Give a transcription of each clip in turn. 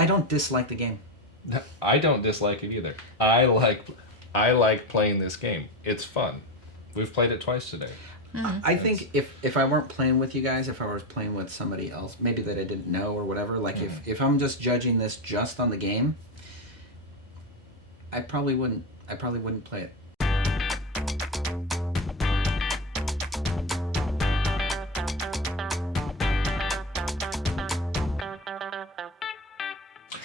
I don't dislike the game. I don't dislike it either. I like playing this game. It's fun. We've played it twice today. I think if I weren't playing with you guys, if I was playing with somebody else, maybe that I didn't know or whatever, like if I'm just judging this just on the game, I probably wouldn't play it.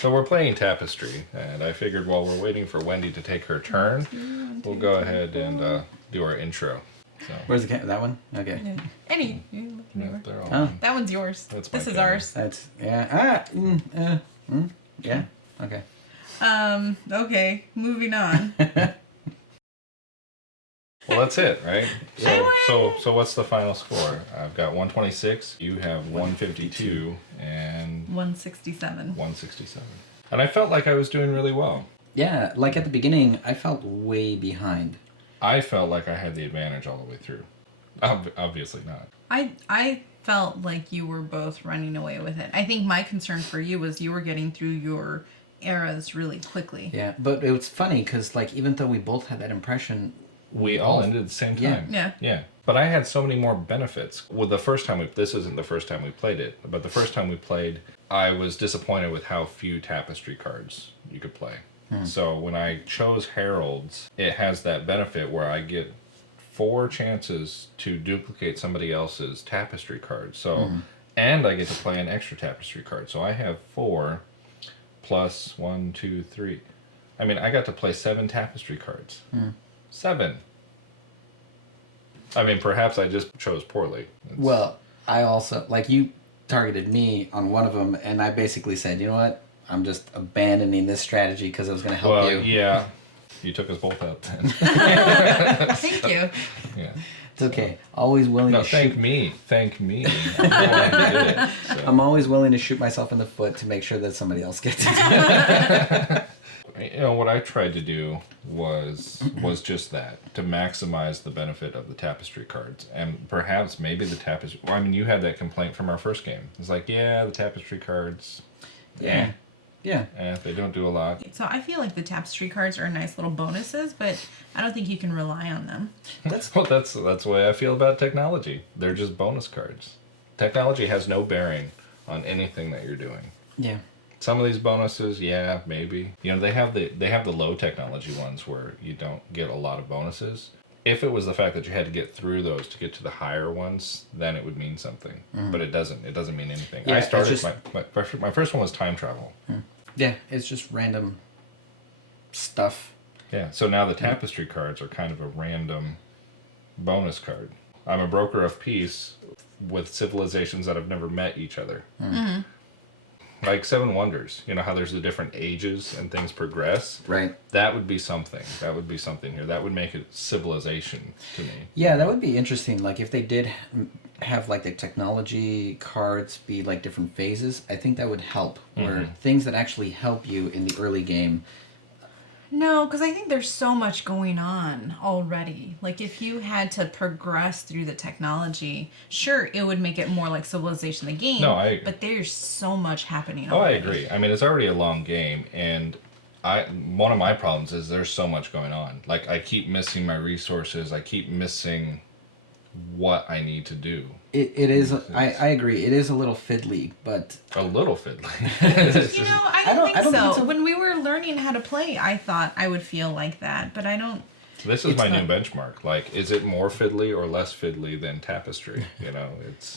So we're playing Tapestry, and I figured while we're waiting for Wendy to take her turn, we'll go ahead and do our intro. So. Where's the that one? Okay. Yeah. Any. Yeah, they're all That one's yours. This is ours. That's yeah. Okay. Okay. Moving on. Well, that's it, right? So what's the final score? I've got 126. You have 152 and 167. 167. And I felt like I was doing really well. Yeah, like at the beginning, I felt way behind. I felt like I had the advantage all the way through. Obviously not. I felt like you were both running away with it. I think my concern for you was you were getting through your eras really quickly. Yeah, but it was funny because like even though we both had that impression, we all ended at the same time. Yeah. But I had so many more benefits. Well, the first time this isn't the first time we played it, but the first time we played, I was disappointed with how few Tapestry cards you could play. So when I chose Heralds, it has that benefit where I get 4 chances to duplicate somebody else's Tapestry card. So, and I get to play an extra Tapestry card. So I have 4 plus 1, 2, 3. I mean, I got to play 7 Tapestry cards. 7. I mean, perhaps I just chose poorly. Well, I also, like, you targeted me on one of them, and I basically said, you know what? I'm just abandoning this strategy because I was going to help you. Well, yeah. You took us both out then. Thank you. Yeah. It's okay. Always willing to thank shoot. me. Thank me. I'm the one who did it, so. I'm always willing to shoot myself in the foot to make sure that somebody else gets it. You know, what I tried to do was just that, to maximize the benefit of the Tapestry cards. And perhaps maybe the Tapestry... Well, I mean, you had that complaint from our first game. It's like, yeah, the Tapestry cards... Yeah. Yeah. They don't do a lot. So I feel like the Tapestry cards are nice little bonuses, but I don't think you can rely on them. That's the way I feel about technology. They're just bonus cards. Technology has no bearing on anything that you're doing. Yeah. Some of these bonuses, yeah, maybe. You know, they have the low technology ones where you don't get a lot of bonuses. If it was the fact that you had to get through those to get to the higher ones, then it would mean something. But it doesn't. It doesn't mean anything. Yeah, I started just, my first one was time travel. Yeah, it's just random stuff. Yeah. So now the Tapestry cards are kind of a random bonus card. I'm a broker of peace with civilizations that have never met each other. Like Seven Wonders, you know how there's the different ages and things progress? Right. That would be something. That would be something here. That would make it civilization to me. Yeah, that would be interesting. Like if they did have like the technology cards be like different phases, I think that would help. Where things that actually help you in the early game. No, because I think there's so much going on already. Like, if you had to progress through the technology, sure, it would make it more like Civilization the game. No, but there's so much happening already. already. I agree. I mean, it's already a long game, and one of my problems is there's so much going on. Like, I keep missing my resources. I keep missing what I need to do. It is. I agree. It is a little fiddly, but a little fiddly. You know, I don't think so. Think when we were learning how to play, I thought I would feel like that, but I don't. This is my new benchmark. Like, is it more fiddly or less fiddly than Tapestry? You know,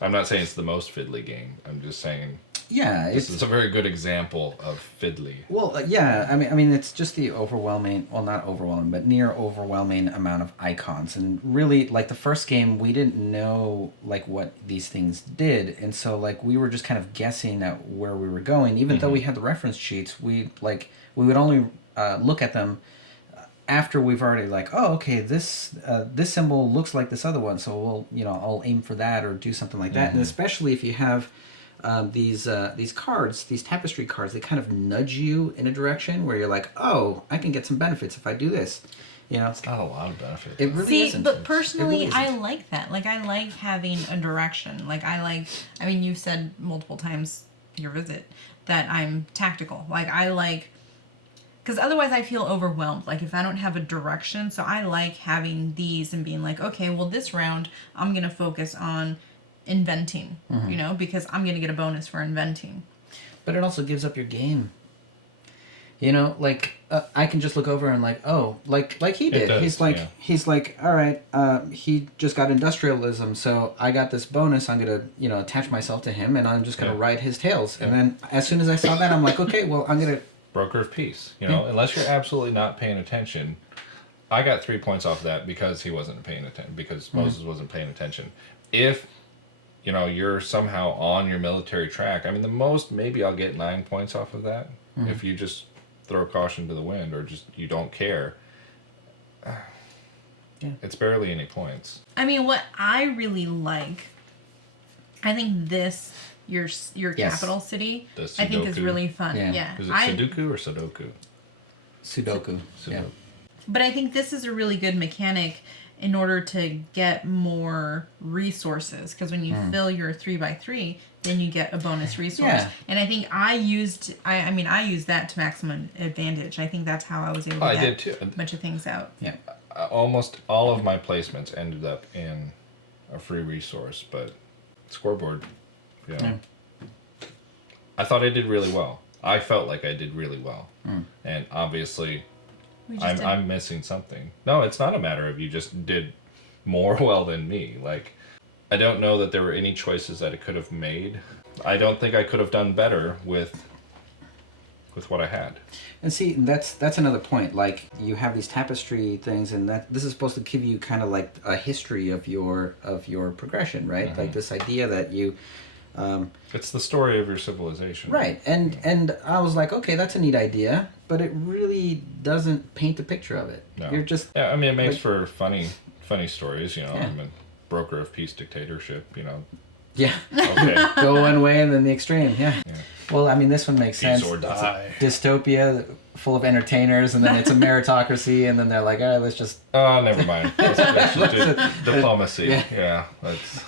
I'm not saying it's the most fiddly game. I'm just saying. Yeah, this is a very good example of fiddly. Well, yeah, I mean, it's just the overwhelming, well, not overwhelming, but near overwhelming amount of icons. And really, like the first game, we didn't know like what these things did, and so like we were just kind of guessing at where we were going. Even though we had the reference sheets, we would only look at them after we've already like, oh, okay, this symbol looks like this other one, so I'll aim for that or do something like that. And especially if you have these cards, these Tapestry cards, they kind of nudge you in a direction where you're like, oh, I can get some benefits if I do this. You know, it's not a lot of benefits. It really isn't. But personally, really I like that. Like, I like having a direction. Like, I mean, you said multiple times your visit, that I'm tactical. Like, I like, because otherwise I feel overwhelmed. Like, if I don't have a direction, so I like having these and being like, okay, well, this round I'm going to focus on inventing, you know, because I'm going to get a bonus for inventing. But it also gives up your game. You know, like I can just look over and like, oh, like he did. does, He's like, all right. He just got industrialism, so I got this bonus. I'm gonna, you know, attach myself to him, and I'm just gonna ride his tails. And then as soon as I saw that, I'm like, okay, well, I'm gonna Broker of peace. You know, unless you're absolutely not paying attention. I got 3 points off that because he wasn't paying attention, because Moses wasn't paying attention. If, you know, you're somehow on your military track, I mean, the most, maybe I'll get 9 points off of that. If you just throw caution to the wind, or just you don't care. It's barely any points. I mean, what I really like, I think this, your capital city, The I think is Sudoku. really fun. Yeah. Yeah. Is it Sudoku or Sudoku? Sudoku. Yeah. But I think this is a really good mechanic in order to get more resources, because when you fill your 3x3, then you get a bonus resource. Yeah. And I think I used that to maximum advantage. I think that's how I was able to I get did too. a bunch of things out. Yeah. Almost all of my placements ended up in a free resource, but scoreboard, you know. I thought I did really well. I felt like I did really well. And obviously We just I'm missing something. No, it's not a matter of you just did more well than me. Like, I don't know that there were any choices that I could have made. I don't think I could have done better with what I had. And see, that's another point. Like, you have these tapestry things, and that this is supposed to give you kind of like a history of your progression, right? Like this idea that you. It's the story of your civilization. Right, and I was like, okay, that's a neat idea, but it really doesn't paint the picture of it. No. You're just Yeah, I mean, it makes like- for funny stories, you know. Yeah. I'm a broker of peace dictatorship, you know. yeah, Okay. go one way and then the extreme. Yeah. Well, I mean, this one makes Peace sense. or It's a die. dystopia full of entertainers, and then it's a meritocracy, and then they're like, all right, let's just. Oh, never mind. Let's just do diplomacy. Yeah. Yeah, that's...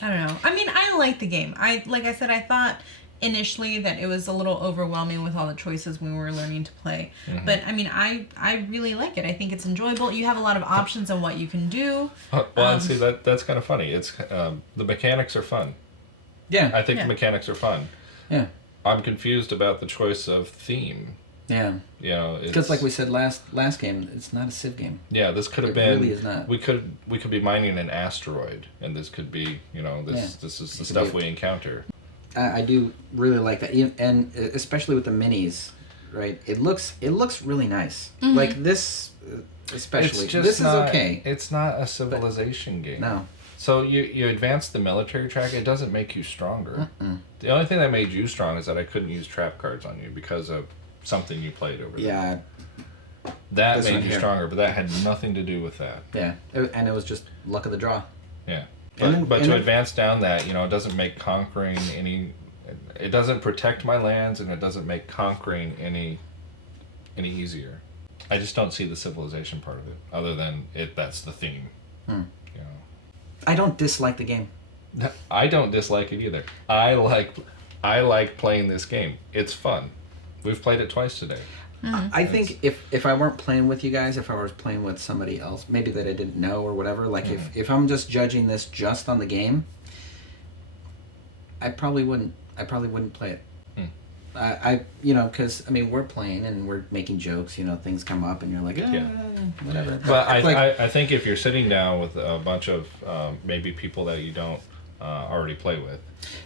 I don't know. I mean, I like the game. Like I said, I thought initially that it was a little overwhelming with all the choices we were learning to play. But I mean, I really like it. I think it's enjoyable. You have a lot of options on what you can do. Well, and see, that's kind of funny. It's the mechanics are fun. Yeah. I think Yeah. the mechanics are fun. Yeah. I'm confused about the choice of theme. Yeah. You know, it's, Because, like we said last game, it's not a Civ game. yeah, this could have It been. really is not. We could be mining an asteroid, and this could be, you know, this Yeah. this is the could stuff be- we encounter. I do really like that, and especially with the minis, right? It looks really nice. Like this, especially. It's just this not, is okay. It's not a civilization game. No. So you advance the military track. It doesn't make you stronger. The only thing that made you strong is that I couldn't use trap cards on you because of something you played over there. Yeah. That This made one you here. stronger, but that had nothing to do with that. Yeah. And it was just luck of the draw. Yeah. And then- But and to then- advance down that, you know, it doesn't make conquering any. It doesn't protect my lands, and it doesn't make conquering any easier. I just don't see the civilization part of it, other than that's the theme. You know. I don't dislike the game. I don't dislike it either. I like playing this game. It's fun. We've played it twice today. I think if I weren't playing with you guys, if I was playing with somebody else, maybe that I didn't know or whatever, like if I'm just judging this just on the game, I probably wouldn't play it. I you know, because I mean, we're playing and we're making jokes, you know, things come up and you're like, whatever. But Like, I think if you're sitting down with a bunch of maybe people that you don't already play with,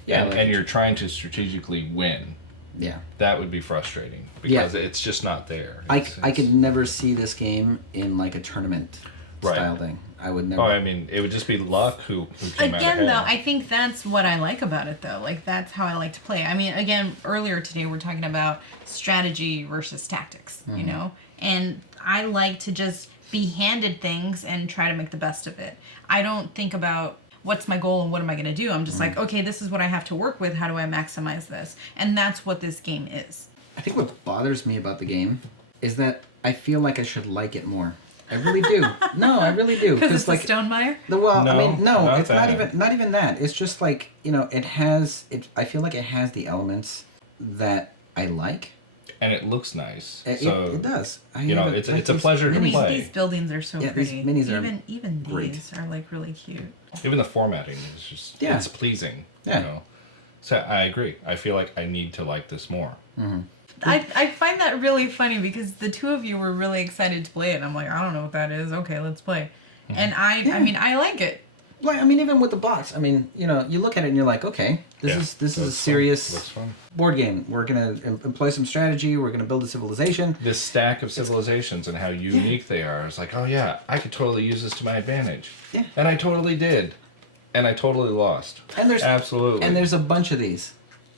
Yeah, and, like- and you're trying to strategically win, yeah. that would be frustrating because it's just not there. I It's- could never see this game in like a tournament Right. style thing. I would never. Oh, I mean, it would just be luck who came out Again, ahead. though, I think that's what I like about it, though. Like, that's how I like to play. I mean, again, earlier today we're talking about strategy versus tactics, you know? And I like to just be handed things and try to make the best of it. I don't think about what's my goal and what am I going to do. I'm just like, okay, this is what I have to work with. How do I maximize this? And that's what this game is. I think what bothers me about the game is that I feel like I should like it more. I really do. No, I really do. Because it's like a Stonemaier? No, it's not that. not even that. It's just like, it has I feel like it has the elements that I like. And it looks nice. It does. It's a these pleasure to minis. play. These buildings are so Yeah, these pretty. minis are even great. these are like really cute. Even the formatting is just Yeah. it's pleasing. Yeah. So I agree. I feel like I need to like this more. I find that really funny because the two of you were really excited to play it. And I'm like, I don't know what that is. Okay, let's play. And I mean, I like it. Like, I mean, even with the box, I mean, you look at it and you're like, okay, this is a serious board game. We're gonna employ some strategy. We're gonna build a civilization. This stack of civilizations and how unique they are. It's like, oh yeah, I could totally use this to my advantage. Yeah. And I totally did. And I totally lost. And there's absolutely. And there's a bunch of these,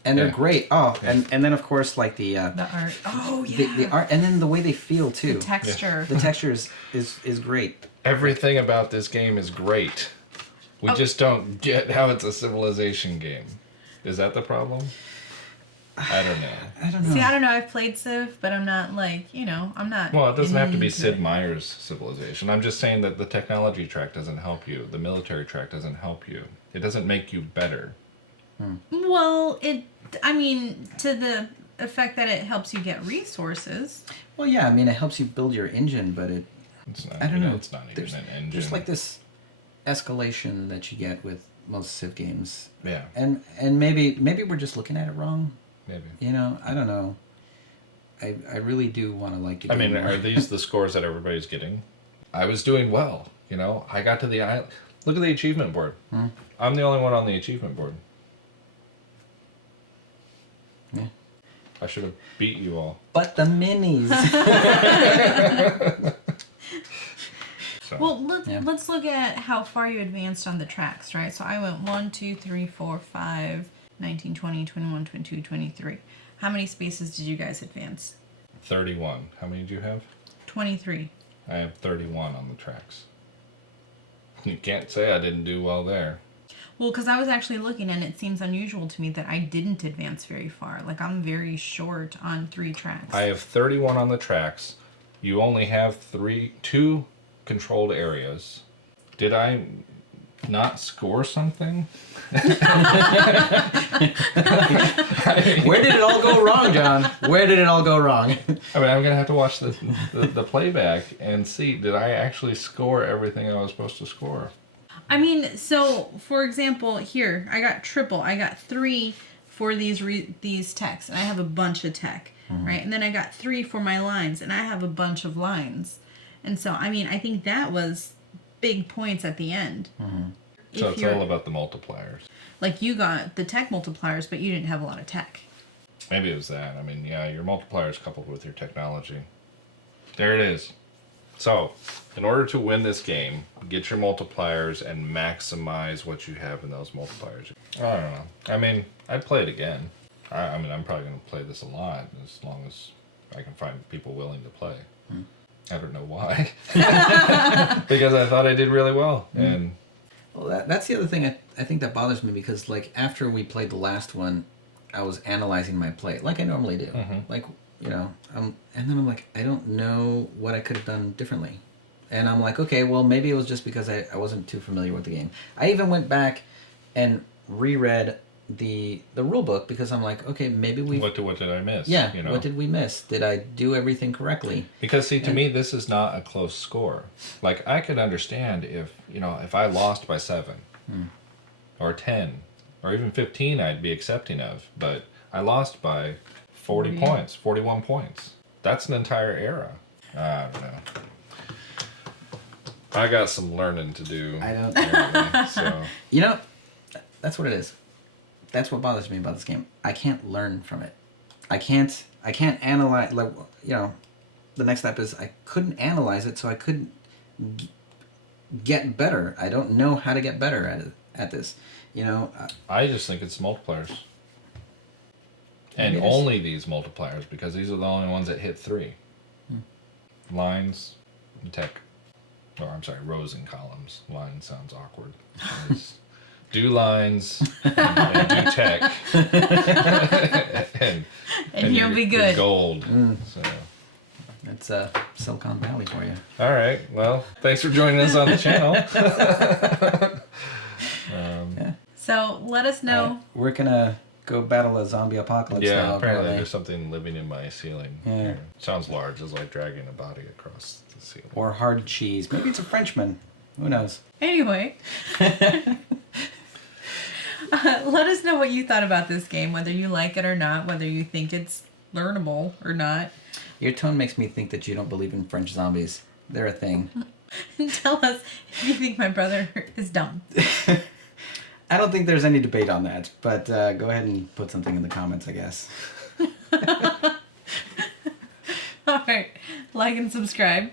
and they're great. Oh, and then of course like the art. Oh yeah. the art, and then the way they feel too. The texture. The texture is great. Everything about this game is great. We just don't get how it's a civilization game. Is that the problem? I don't know. I don't know. See, I don't know. I've played Civ, but I'm not like, I'm not. Well, it doesn't have to be into Sid it. Meier's civilization. I'm just saying that the technology track doesn't help you. The military track doesn't help you. It doesn't make you better. Well, to the effect that it helps you get resources. Well, yeah. I mean, it helps you build your engine, but It's not. I don't know. It's not even an engine. There's like this escalation that you get with most Civ games. Yeah. And maybe we're just looking at it wrong. Maybe. I don't know. I really do want to like the I game mean, more. are these the scores that everybody's getting? I was doing well. I got to the island. Look at the achievement board. I'm the only one on the achievement board. Yeah. I should have beat you all. But the minis. So. Well, let's look at how far you advanced on the tracks, right? So I went 1, 2, 3, 4, 5, 19, 20, 21, 22, 23. How many spaces did you guys advance? 31. How many do you have? 23. I have 31 on the tracks. You can't say I didn't do well there. Well, because I was actually looking, and it seems unusual to me that I didn't advance very far. Like, I'm very short on 3 tracks. I have 31 on the tracks. You only have 2 controlled areas. Did I not score something? Where did it all go wrong, John? Where did it all go wrong? I mean, I'm going to have to watch the playback and see, did I actually score everything I was supposed to score? I mean, so, for example, here, I got triple. I got 3 for these techs, and I have a bunch of tech, right? And then I got 3 for my lines, and I have a bunch of lines. And so, I mean, I think that was big points at the end. So it's all about the multipliers. Like, you got the tech multipliers, but you didn't have a lot of tech. Maybe it was that. I mean, yeah, your multipliers coupled with your technology. There it is. So, in order to win this game, get your multipliers and maximize what you have in those multipliers. I don't know. I mean, I'd play it again. I mean, I'm probably going to play this a lot as long as I can find people willing to play. I don't know why. Because I thought I did really well. And Well, that's the other thing I think that bothers me, because like after we played the last one, I was analyzing my play like I normally do. Like, and then I'm like, I don't know what I could have done differently. And I'm like, okay, well, maybe it was just because I wasn't too familiar with the game. I even went back and reread the rule book, because I'm like, okay, maybe what did I miss? Yeah, what did we miss? Did I do everything correctly? Because see, to me, this is not a close score. Like, I could understand if I lost by 7 or 10 or even 15, I'd be accepting of. But I lost by 40 points, 41 points. That's an entire era. I don't know. I got some learning to do. I don't. Apparently, so. That's what it is. That's what bothers me about this game. I can't learn from it. I can't analyze. Like, the next step is I couldn't analyze it, so I couldn't get better. I don't know how to get better at this. I just think it's multipliers. And only these multipliers, because these are the only ones that hit 3. Lines and tech. Or, I'm sorry, rows and columns. Lines sounds awkward. Do lines and do tech. and you'll be good. Gold. So, It's Silicon Valley for you. All right. Well, thanks for joining us on the channel. Yeah. So let us know. We're gonna go battle a zombie apocalypse Yeah, now. apparently Apparently. there's something living in my ceiling. Yeah. Sounds large. It's like dragging a body across the ceiling. Or hard cheese. Maybe it's a Frenchman. Who knows? Anyway. Let us know what you thought about this game, whether you like it or not, whether you think it's learnable or not. Your tone makes me think that you don't believe in French zombies. They're a thing. Tell us if you think my brother is dumb. I don't think there's any debate on that, but go ahead and put something in the comments, I guess. All right. Like and subscribe.